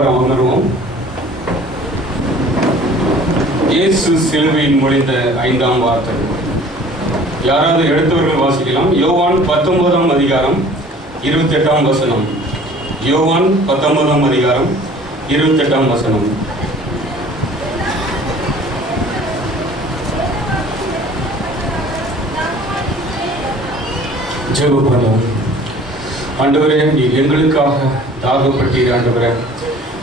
அமர்வோம். இயேசு சிலுவையில் முடிந்த 5ஆம் வார்த்தை. யாராவது எடுத்தவர்கள் வாசிக்கலாம். யோவான் 19ஆம் அதிகாரம் 28ஆம் வசனம். யோவான் 19ஆம் அதிகாரம் 28ஆம் வசனம். ஜெபம் பண்ணுவோம். ஆண்டவரே, நீர் எங்களுக்காக தாகப்பட்டீர். ஆண்டவரே,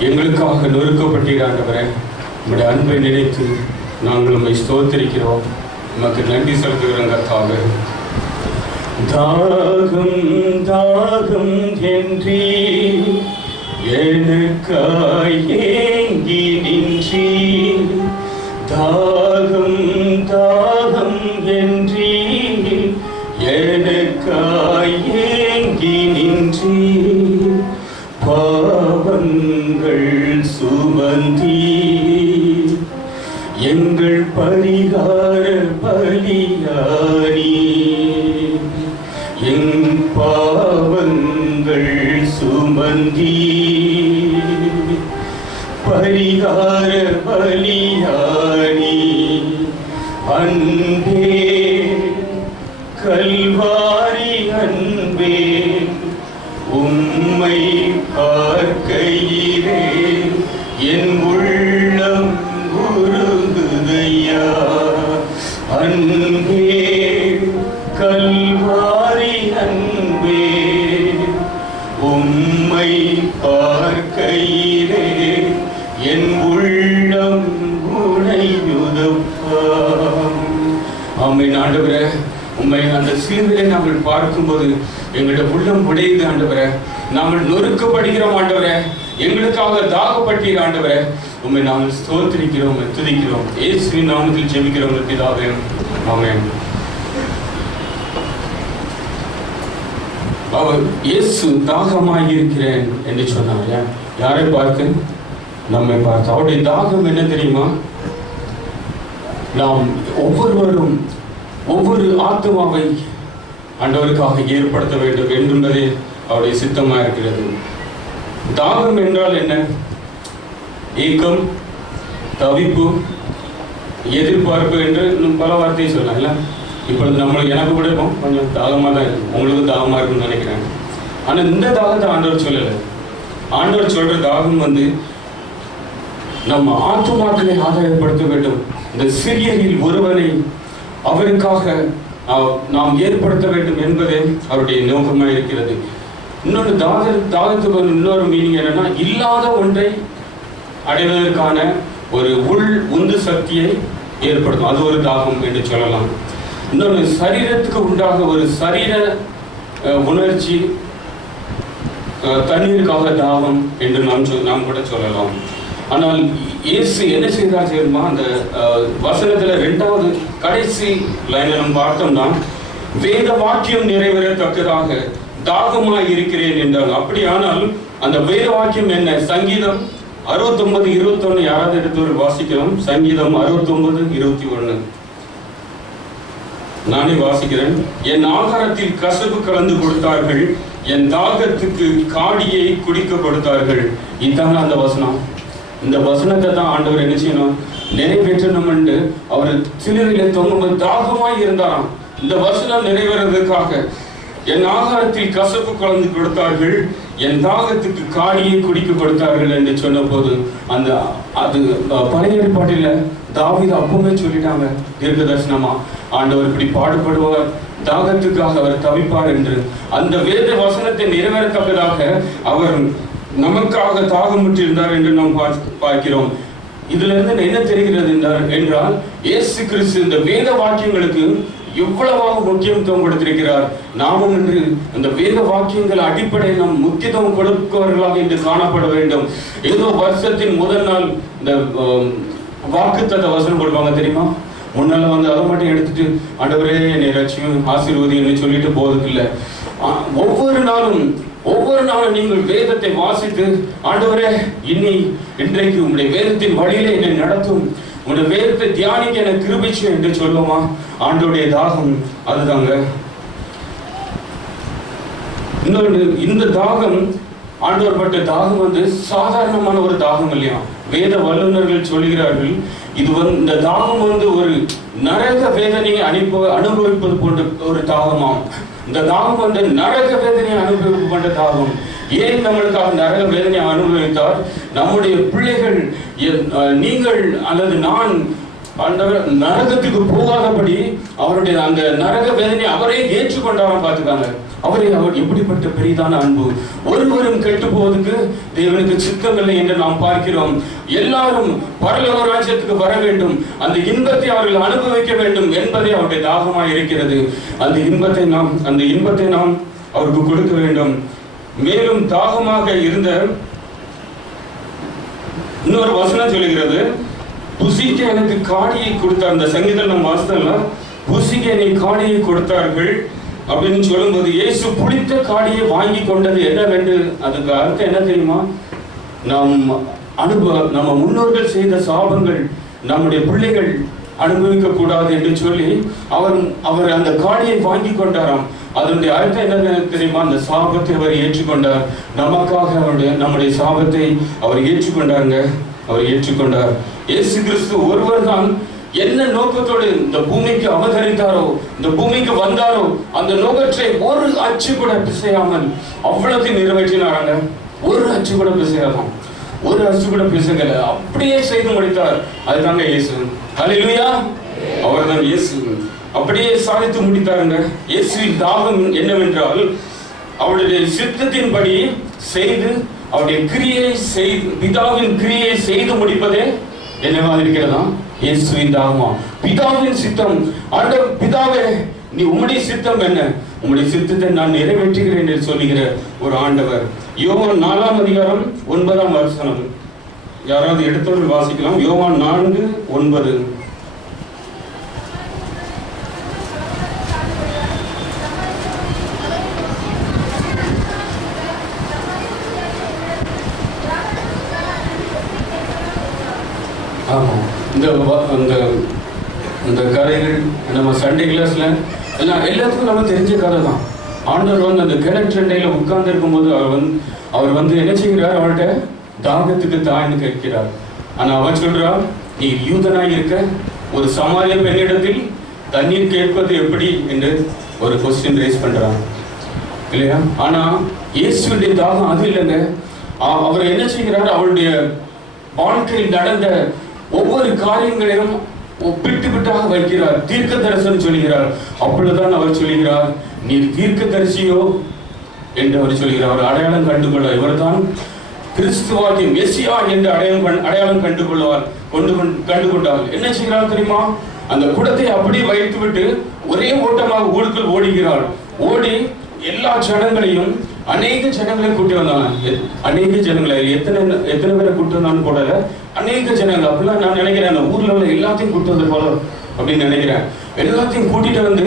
எங்களுக்காக நொறுக்கப்பட்டீர். ஆண்டவரே, உம்முடைய அன்பை நினைத்து நாங்கள் உம்மை ஸ்தோத்திரிக்கிறோம். உமக்கு நன்றி செலுத்துகிறோம் கர்த்தாவே. தாகம் தாகம் என்றீ எனக்காய் ஏங்கி நின்றீ. தாகம் தாகம் என்றீ எனக்காய் ஏங்கி நின்றீ. பாவங்கள் சுமந்தீ எங்கள் பரிகார பலியானி. என் பாவங்கள் சுமந்தீ பரிகார பலியானி. அன்பே கல்வாரி அன்பே, உம்மை பார்க்கையிலே என் உள்ளம் உருகுதையா. அன்பே கல்வாரி அன்பே, உம்மை பார்க்கையிலே என் உள்ளம் உடையுதப்பா. ஆமென். ஆண்டவரே, உம்மை அந்த சிலுவையை நாங்கள் பார்க்கும்போது எங்களுடைய உள்ளம் உடையுது. ஆண்டவரே, நாங்கள் நொறுக்கப்படுகிறோம். ஆண்டவரே, எங்களுக்காக தாகப்பட்டீர். ஆண்டவரே, உம்மை நாங்கள் ஸ்தோத்திரிக்கிறோம், துதிக்கிறோம். இயேசுவின் நாமத்தில் ஜெபிக்கிறோம் பிதாவே. ஆமென். அவர் இயேசு தாகமாகி இருக்கிறேன் என்று சொன்னார். யாரை பார்த்து? நம்மை பார்த்து. அவருடைய தாகம் என்ன தெரியுமா? நாம் ஒவ்வொருவரும் ஒவ்வொரு ஆத்மாவை ஆண்டவருக்காக ஏற்படுத்த வேண்டும் என்பதே அவருடைய சித்தமாக இருக்கிறது. தாகம் என்றால் என்ன? ஏக்கம், தவிப்பு, எதிர்பார்ப்பு என்று இன்னும் பல வார்த்தையை சொல்லலாம். இப்பொழுது நம்மளுக்கு எனக்கு கூட கொஞ்சம் தாகமாக தான் இருக்கும், உங்களுக்கு தாகமாக இருக்குன்னு நினைக்கிறேன். ஆனால் இந்த தாகத்தை ஆண்டவர் சொல்லலை. ஆண்டவர் சொல்ற தாகம் நம்ம ஆத்துமாக்களை ஆதாயப்படுத்த வேண்டும். இந்த சிறியரில் ஒருவனை அவருக்காக நாம் ஏற்படுத்த வேண்டும் என்பதே அவருடைய நோக்கமாக இருக்கிறது. இன்னொரு தாகத்துக்கு இன்னொரு மீனிங் என்னன்னா, இல்லாத ஒன்றை அடைவதற்கான ஒரு உள் உந்து சக்தியை ஏற்படுத்தும். அது ஒரு தாகம் என்று சொல்லலாம். இன்னொரு சரீரத்துக்கு உண்டாக ஒரு சரீர உணர்ச்சி, தண்ணீருக்காக தாகம் என்று நாம் கூட சொல்லலாம். ஆனால் இயேசு என்ன செய்தார் தெரியுமா? அந்த வசனத்துல 2வது கடைசி லைனை நம்ம பார்த்தோம்னா, வேத வாக்கியம் நிறைவேறத்தக்கதாக தாகமாய் இருக்கிறேன் என்றால். அப்படியானால் அந்த வேத வாக்கியம் என்ன? சங்கீதம் 69:21 யாராவது எடுத்து வாசிக்கிறோம். சங்கீதம் 69:21 நானே வாசிக்கிறேன். என் ஆகாரத்தில் கசப்பு கலந்து கொடுத்தார்கள், என் தாகத்துக்கு காடியை குடிக்க கொடுத்தார்கள். இதுதாங்க அந்த வசனம். இந்த வசனத்தை தான் ஆண்டவர் என்ன செய்யணும்? நிறைவேற்றணும் என்று அவர் சிலுவையிலே தொங்கும்போது தாகமாய் இருந்தாராம். இந்த வசனம் நிறைவேறதுக்காக என் ஆகாரத்தில் கசப்பு கலந்து கொடுத்தார்கள், என் தாகத்துக்கு காடியை குடிக்க கொடுத்தார்கள் என்று சொன்ன போது அது பழைய ஏற்பாட்டில் தாவீது அப்பவே சொல்லிட்டாங்க தீர்க்க தரிசனமா, ஆண்டவர் இப்படி பாடுபடுவார், தாகத்துக்காக அவர் தவிப்பார் என்று. அந்த வேத வசனத்தை நிறைவேறத்தக்கதாக அவர் நமக்காக தாகமுற்று இருந்தார் என்று நாம் பார்க்கிறோம். இதுல இருந்து என்ன தெரிகிறது என்றால், இயேசு கிறிஸ்து இந்த வேத வாக்கியங்களுக்கு எவ்வளவாக முக்கியத்துவம் கொடுத்திருக்கிறார். நாமும் இன்று அந்த வேத வாக்கியங்கள் அடிப்படையில் நாம் முக்கியத்துவம் கொடுப்பவர்களாக இன்று காணப்பட வேண்டும். ஏதோ வருஷத்தின் முதல் நாள் இந்த வாக்குத்தத்த வசனம் கொடுப்பாங்க தெரியுமா? முன்னால அதை மட்டும் எடுத்துட்டு ஆண்டவரே என்னை ரட்சியும் ஆசீர்வதி என்று சொல்லிட்டு போவதில்லை. ஒவ்வொரு நாளும் நீங்கள் வேதத்தை வாசித்து, ஆண்டவரே இன்றைக்கு உங்களுடைய வேதத்தின் வழியிலே என்னை நடத்தும், உங்களுடைய வேதத்தை தியானிக்க எனக்கு கிருபை என்று சொல்லுமா? ஆண்டவருடைய தாகம் அதுதாங்க. இன்னொன்று, இந்த தாகம் ஆண்டவர் பட்ட தாகம் வந்து சாதாரணமான ஒரு தாகம் இல்லையா. வேத வல்லுநர்கள் சொல்கிறார்கள், இது இந்த தாகம் வந்து ஒரு நரக வேதனையை அனுபவிப்பது போன்ற ஒரு தாகமாம். இந்த தாகம் வந்து நரக வேதனையை அனுபவிப்பது தாகம். ஏன் நம்மளுக்காக நரக வேதனையை அனுபவித்தார்? நம்முடைய பிள்ளைகள், நீங்கள் அல்லது நான் நரகத்துக்கு போகாதபடி அவருடைய அந்த நரக வேதனை அவரே ஏற்றுக்கொண்டாராம். பார்த்துக்காங்க, அவர் எப்படிப்பட்ட பெரிதான அன்பு. ஒருவரும் கெட்டு போவதற்கு தேவனுக்கு சித்தமில்லை என்று நாம் பார்க்கிறோம். எல்லாரும் பரலோக ராஜ்யத்துக்கு வர வேண்டும், அந்த இன்பத்தை அவர்கள் அனுபவிக்க வேண்டும் என்பதே அவருடைய தாகமாக இருக்கிறது. அந்த இன்பத்தை நாம் அவருக்கு கொடுக்க வேண்டும். மேலும் தாகமாக இருந்த இன்னொரு வசனம் சொல்லுகிறது, புசிக்க எனக்கு காடியை கொடுத்தார். அந்த சங்கீதம் நம்ம வாசித்தோம்னா, புசிக்க எனக்கு காடியை கொடுத்தார்கள் அப்படின்னு சொல்லும்போது, இயேசு புளித்த காடியை வாங்கி கொண்டது என்னவென்று அதுக்கு அர்த்தம் என்ன தெரியுமா? நம்ம முன்னோர்கள் செய்த சாபங்கள் நம்முடைய பிள்ளைகள் அனுபவிக்க கூடாது என்று சொல்லி அவர் அந்த காடியை வாங்கி கொண்டாராம். அதனுடைய அர்த்தம் என்ன தெரியுமா? அந்த சாபத்தை அவர் ஏற்றுக்கொண்டார். நமக்காக நம்முடைய சாபத்தை அவர் ஏற்றுக்கொண்டார். இயேசு கிறிஸ்து ஒருவர் தான் என்ன நோக்கத்தோடு இந்த பூமிக்கு அவதரித்தாரோ, இந்த பூமிக்கு வந்தாரோ, அந்த நோக்கத்தை ஒரு அச்சு கூட பிசையாமல் அவ்வளத்தையும் நிறைவேற்றினாராங்க. ஒரு அச்சு கூட பிசையாதான், ஒரு அச்சு கூட பிசைக்கல, அப்படியே செய்து முடித்தார். அதுதாங்க இயேசு. ஹல்லேலூயா! அவர்தான் இயேசு. அப்படியே சாதித்து முடித்தாருங்க. இயேசுவின் தாகம் என்னவென்றால், அவருடைய சித்தத்தின்படி செய்து அவருடைய பிதாவின் கிரியை செய்து முடிப்பதே என்னவா இருக்கிறதா? இயேசுவின் தாகமா. பிதாவின் சித்தம். ஆண்டவர், பிதாவே நீ உம்முடைய சித்தம் என்ன? உம்முடைய சித்தத்தை நான் நிறைவேற்றுகிறேன் என்று சொல்லுகிற ஒரு ஆண்டவர். யோவான் 4ஆம் அதிகாரம் 9ஆம் வசனம். யாராவது எடுத்தவர்கள் வாசிக்கலாம். யோவான் 4:9. ஆமாம், இந்த கதைகள் நம்ம சண்டே கிளாஸ்ல எல்லாத்துக்கும் நம்ம தெரிஞ்ச கதை தான். ஆண்டவர் வந்து அந்த கிணற்றண்டையில உட்கார்ந்து இருக்கும்போது அவர் வந்து என்ன செய்கிறார்? அவர்கிட்ட தாகத்துக்கு தாய்ன்னு கேட்கிறார். ஆனா அவன் சொல்றா, நீ யூதனாய் இருக்க ஒரு சமாரிய பெண்ணிடத்தில் தண்ணீர் கேட்பது எப்படி என்று ஒரு கொஸ்டின் ரைஸ் பண்றான் இல்லையா? ஆனா இயேசுடைய தாகம் அது இல்லைங்க. அவர் என்ன செய்கிறார்? அவருடைய வாழ்க்கையில் நடந்த ஒவ்வொரு காரியங்களையும் பிட்டாக வைக்கிறார். தீர்க்க தரிசனம் சொல்கிறார். அப்பொழுதுதான் அவர் சொல்கிறார், நீர் தீர்க்க தரிசியோ என்று அவர் சொல்கிறார். அவர் அடையாளம் கண்டுகொள்ள, இவர்தான் கிறிஸ்துவாகிய மெசியா என்று அடையாளம் கண்டுகொண்டார். என்ன செய்கிறார் தெரியுமா? அந்த குடத்தை அப்படி வைத்துவிட்டு ஒரே ஓட்டமாக ஊருக்குள் ஓடுகிறார். ஓடி எல்லா ஜனங்களையும், அநேக ஜனங்களை கூட்டி வந்தாங்க. அநேக ஜனங்களை எத்தனை பேரை கூட்டி வந்தான்னு போடல, அநேக ஜனங்கள். அப்படிலாம் நான் நினைக்கிறேன், அந்த ஊர்ல உள்ள எல்லாத்தையும் கூட்டி வந்து போல அப்படின்னு நினைக்கிறேன். எல்லாத்தையும் கூட்டிட்டு வந்து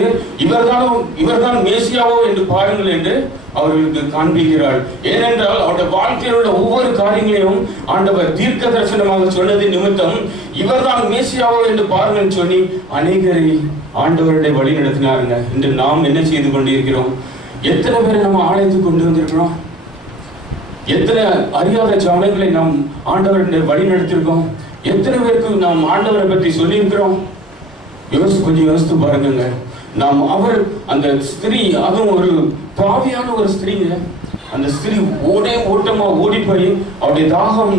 இவர்தான் மேசியாவோ என்று பாருங்கள் என்று அவர்களுக்கு காண்பிக்கிறார். ஏனென்றால் அவருடைய வாழ்க்கையில் உள்ள ஒவ்வொரு காரியங்களையும் ஆண்டவர் தீர்க்க தரிசனமாக சொன்னது நிமித்தம் இவர்தான் மேசியாவோ என்று பாருங்கள் சொல்லி அநேகரை ஆண்டவருடைய வழி நடத்தினாருங்க. இன்று நாம் என்ன செய்து கொண்டிருக்கிறோம்? எத்தனை பேரை நம்ம ஆலயத்துக்கு கொண்டு வந்திருக்கிறோம்? எத்தனை அறியாத ஜனங்களை நாம் ஆண்டவருடைய வழி நடத்திருக்கோம்? எத்தனை பேருக்கு நாம் ஆண்டவரை பற்றி சொல்லியிருக்கிறோம்? கொஞ்சம் யோசித்து பாருங்க. அவர் அந்த ஸ்திரீ, அதுவும் ஒரு பாவியான ஒரு ஸ்திரீங்க. அந்த ஸ்திரீ ஓட்டமா ஓடி போய் அவருடைய தாகம்,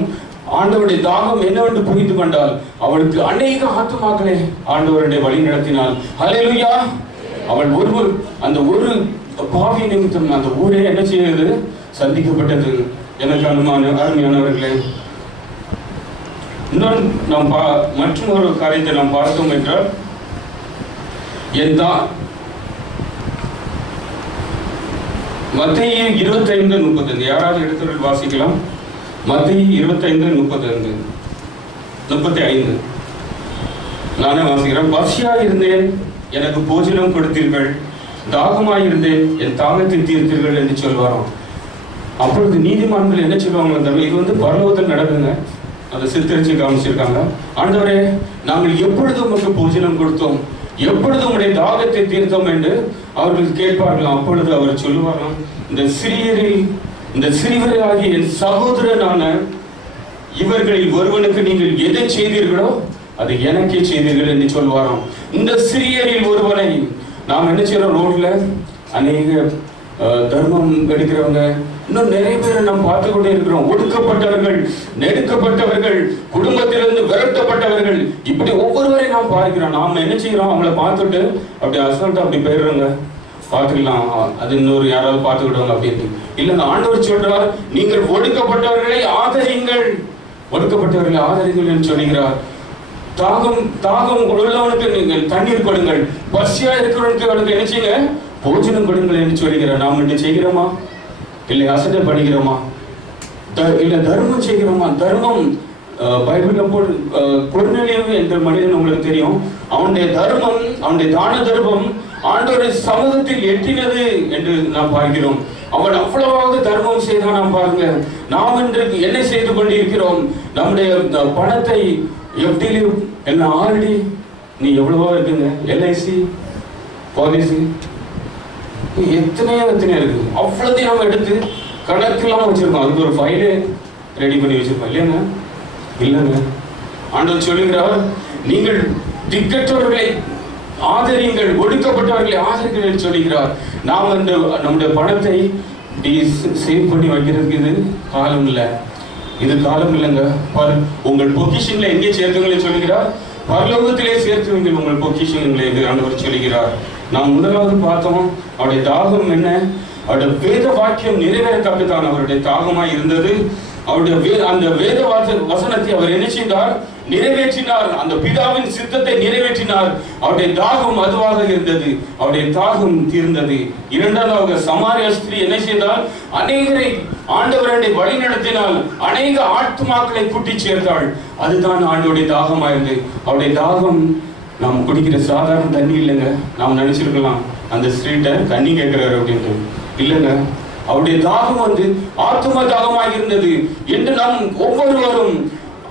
ஆண்டவருடைய தாகம் என்னவென்று புரிந்து கொண்டால் அவளுக்கு அநேக ஆத்துமாக்களை ஆண்டவருடைய வழி நடத்தினாள். ஹல்லேலூயா! அவள் அந்த ஒரு பாவி நிமித்தம் அந்த ஊரே என்ன செய்வது? சந்திக்கப்பட்டது. எனக்கு அருமையானவர்களே, இன்னொன்று நாம் மற்றும் ஒரு காரியத்தை நாம் பார்த்தோம் என்றால், மத்தேயு 25:35. யாராவது எடுத்தவர்கள் வாசிக்கலாம். மத்தேயு 25:35. நானே வாசிக்கிறேன். பசியாய் இருந்தேன், எனக்கு போஜனம் கொடுத்தீர்கள், தாகமாயிருந்தேன், என் தாகத்தை தீர்த்தீர்கள் என்று சொல்வாராம். அப்பொழுது நீதிமான்கள் என்ன சொல்லுவாங்க? இது வந்து பரலோகத்தில் நடக்குங்க. அதை சித்தரிச்சு காமிச்சிருக்காங்க. ஆண்டவரே, நாங்கள் எப்பொழுது உமக்கு போஜனம் கொடுத்தோம், எப்பொழுது உங்களுடைய தாகத்தை தீர்த்தோம் என்று அவர்கள் கேட்பார்களாம். அப்பொழுது அவர் சொல்லுவாராம், இந்த சிறியரில் இந்த சிறுவராகிய என் சகோதரனான இவர்களில் ஒருவனுக்கு நீங்கள் எதை செய்தீர்களோ அதை எனக்கே செய்தீர்கள் என்று சொல்வாராம். இந்த சிறியரில் ஒருவனை நாம் என்ன செய்யறோம்? ரோட்ல அநேக தர்மம் எடுக்கிறவங்க, இன்னும் நிறைய பேரை நாம் பார்த்து கொண்டே இருக்கிறோம். ஒடுக்கப்பட்டவர்கள், நெருக்கப்பட்டவர்கள், குடும்பத்திலிருந்து விரட்டப்பட்டவர்கள், இப்படி ஒவ்வொருவரையும் நாம் பார்க்கிறோம். நாம் என்ன செய்யறோம்? அவங்கள பார்த்துட்டு அப்படி அசால்ட்டா அப்படி போயிடுறோங்க. பார்த்துக்கலாம், அது இன்னொரு யாராவது பார்த்துக்கிட்டவங்க அப்படின்னு இல்லைங்க. ஆண்டவர் சொல்றார், நீங்கள் ஒடுக்கப்பட்டவர்களை ஆதரிங்கள், ஒடுக்கப்பட்டவர்களை ஆதரிங்கள் என்று சொல்லுகிறார். தாகம் உள்ளவனுக்கு நீங்கள் தண்ணீர் கொடுங்கள், பசியா இருக்கிறவனுக்கு அவனுக்கு என்ன செய்யுங்க? போஜனம் கொடுங்கள் என்று சொல்லுகிறார். நாம் என்ன செய்கிறோமா? இல்லை அசட்டை படிக்கிறோமா? இல்ல தர்மம் செய்கிறோமா? தர்மம் பைபிள்ல போட்டு கொர்நேலியு என்ற மனிதன் உங்களுக்கு தெரியும். அவனுடைய தர்மம், அவனுடைய தான தர்மம் ஆண்டவருடைய சமூகத்தில் எட்டினது என்று நாம் பார்க்கிறோம். அவன் அவ்வளவாக தர்மம் செய்தான். நாம் பாருங்க, நாம் இன்றைக்கு என்ன செய்து கொண்டிருக்கிறோம்? நம்முடைய பணத்தை எஃப்டிலையும் என்ன ஆல்ரெடி நீ எவ்வளவா இருக்குங்க, எல்ஐசி பாலிசி எத்தனையோ இருக்கு. அவ்வளோத்தையும் நம்ம எடுத்து கணக்கெல்லாம் வச்சிருக்கோம். அதுக்கு ஒரு ஃபைலே ரெடி பண்ணி வச்சிருக்கோம் இல்லையாங்க? இல்லைங்க. ஆண்டவர் சொல்லுகிறார், நீங்கள் திக்கற்றவர்களை ஆதரியுங்கள், ஒடுக்கப்பட்டவர்களை ஆதரிங்கள் என்று சொல்லுகிறார். நாம் நம்முடைய பணத்தை சேவ் பண்ணி வைக்கிறதுக்கு இது காலம் இல்லை, இது காலம் இல்லைங்க. உங்கள் பொக்கிஷங்களை எங்கே சேர்த்துங்களே சொல்லுகிறார்? பரலோகத்திலே சேர்த்துவீங்கள் உங்கள் பொக்கிஷங்களை என்று ஆண்டவர் சொல்லுகிறார். நாம் முதலாவது பார்த்தோம், அவருடைய தாகம் என்ன? அவருடைய வேத வாக்கியம் நிறைவேறத்தக்கதான் அவருடைய தாகமாய் இருந்தது. அவருடைய அந்த வேத வசனத்தை அவர் என்ன செய்தார்? நிறைவேற்றினார். அந்த பிதாவின் சித்தத்தை நிறைவேற்றினார். அவருடைய தாகம் அதுவாக இருந்தது. அவருடைய தாகம் தீர்ந்தது. இரண்டாவதாக சமாரிய ஸ்திரீ என்ன செய்தால்? அநேகரை ஆண்டவரை வழி நடத்தினால் அநேக ஆத்துமாக்களை கூட்டி சேர்த்தாள். அதுதான் ஆண்டவருடைய தாகமாயிருந்தது. அவருடைய தாகம் நாம் குடிக்கிற சாதாரண தண்ணி இல்லைங்க. நாம் நினைச்சிருக்கலாம் அந்த ஸ்ட்ரீட்டை தண்ணி கேட்கிறாரு அப்படின்ட்டு. இல்லைங்க, அவருடைய தாகம் ஆத்தும தாகமாக இருந்தது என்று நாம் ஒவ்வொருவரும்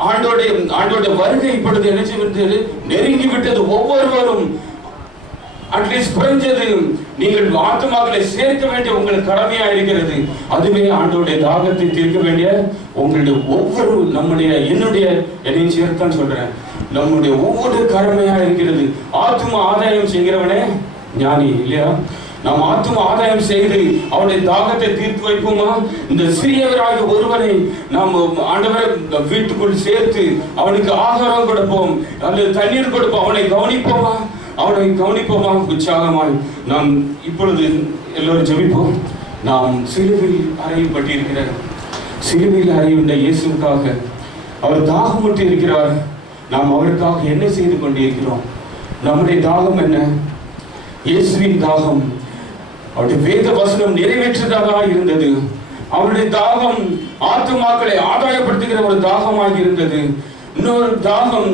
ஆண்டோட வருகை இப்பொழுது என்ன செய்வது? நெருங்கி விட்டது. ஒவ்வொருவரும் அட்லீஸ்ட் குறைஞ்சது நீங்கள் ஆத்துமாக்களை சேர்க்க வேண்டிய உங்களுக்கு கடமையா இருக்கிறது. அதுவே ஆண்டோடைய தாகத்தை தீர்க்க வேண்டிய உங்களுடைய ஒவ்வொரு என்னுடைய என்னையும் சேர்த்தான் சொல்றேன், நம்முடைய ஒவ்வொரு கடமையா இருக்கிறது. ஆத்தும ஆதாயம் செய்கிறவனே ஞானி இல்லையா? நாம் ஆத்தும ஆதாயம் செய்து அவனுடைய தாகத்தை தீர்த்து வைப்போமா? இந்த சிறியவராக ஒருவனை நாம் ஆண்டவரை வீட்டுக்குள் சேர்த்து அவனுக்கு ஆகாரம் கொடுப்போம், அல்லது தண்ணீர் கொடுப்போம், அவனை கவனிப்போமா உற்சாகமாய்? நாம் இப்பொழுது எல்லோரும் ஜெபிப்போம். நாம் சிலுவையில் அறையப்பட்டிருக்கிற சிலுவையில் அறையுண்ட இயேசுக்காக அவர் தாகமுற்று இருக்கிறார். நாம் அவருக்காக என்ன செய்து கொண்டிருக்கிறோம்? நம்முடைய தாகம் என்ன? இயேசுவின் தாகம் அவருடைய வேத வசனம் நிறைவேற்றதாக இருந்தது. அவருடைய தாகம் ஆத்துமாக்களை ஆதாயப்படுத்துகிற ஒரு தாகமாக இருந்தது. இன்னொரு தாகம்,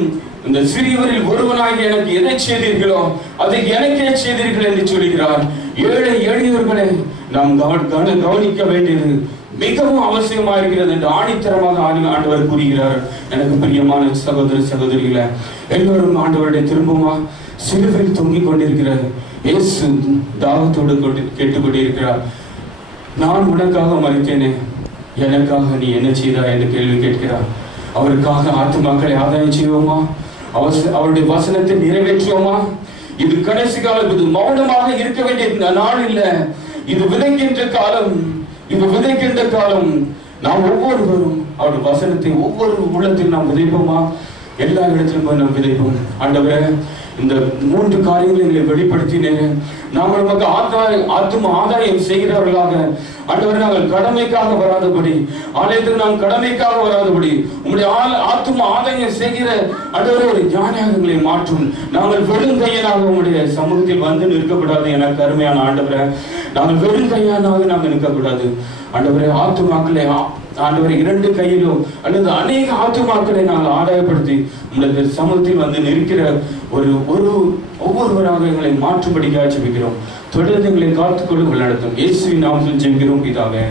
இந்த சிறியவரில் ஒருவனாகி எனக்கு எதை செய்தீர்களோ அதை எனக்கே செய்தீர்கள் என்று சொல்கிறார். ஏழை எளியவர்களை நாம் கவனிக்க வேண்டியது மிகவும் அவசியமா இருக்கிறது என்று ஆணித்தரமாக ஆண்டவர் கூறுகிறார். எனக்கு பிரியமான சகோதர சகோதரிகளை, எல்லோரும் ஆண்டவருடைய திரும்பமா சிலுவையில் தொங்கிக் கொண்டிருக்கிறார். இயேசு தாகத்தோடு கேட்டுக்கொண்டிருக்கிறார். நான் உனக்காக மரித்தேனே, எனக்காக நீ என்ன செய்தாய் என்று கேள்வி கேட்கிறார். அவருக்காக ஆத்துமாக்களை ஆதாயம் செய்வோமா? அவருடைய வசனத்தை நிறைவேற்றுவோமா? இது கடைசி காலம், இது மௌனமாக இருக்க வேண்டிய நாள் இல்ல, இது விதைக்கின்ற காலம், இது விதைக்கின்ற காலம். நாம் ஒவ்வொருவரும் அவருடைய வசனத்தை ஒவ்வொரு உள்ளத்தில் நாம் விதைப்போமா? எல்லா இடத்திலும் போய் நாம் விதைப்போம். ஆண்டவரே, இந்த 3 காரியங்களை எங்களை வெளிப்படுத்தினேன். நாம் நமக்கு ஆத்தும ஆதாயம் செய்கிறவர்களாக ஆண்டவரே, நாங்கள் கடமைக்காக வராதபடி, ஆலயத்துக்கு நாம் கடமைக்காக வராதபடி, உங்களுடைய ஆத்தும ஆதாயம் செய்கிற ஆண்டவரே ஒரு ஞானியாகங்களை மாற்றும். நாங்கள் வெறும் கையனாக உங்களுடைய சமூகத்தில் வந்து நிற்கக்கூடாது. எனக்கு அருமையான ஆண்டவரே, நாங்கள் வெறும் கையானாக நாங்கள் நிற்கக்கூடாது. ஆண்டவரே, ஆத்துமாக்களை ஆண்டவரை 2 கையிலோ அல்லது அநேக ஆத்துமாக்களை நாங்கள் ஆதாயப்படுத்தி உங்களுடைய சமூகத்தில் வந்து நிற்கிற ஒவ்வொருவராக எங்களை மாற்றும்படியாக ஜெபிக்கிறோம். தொடர்ந்து எங்களை காத்துக்கொண்டு நடத்தும். இயேசுவின் நாமத்தில் ஜெபிக்கிறோம் பிதாவே.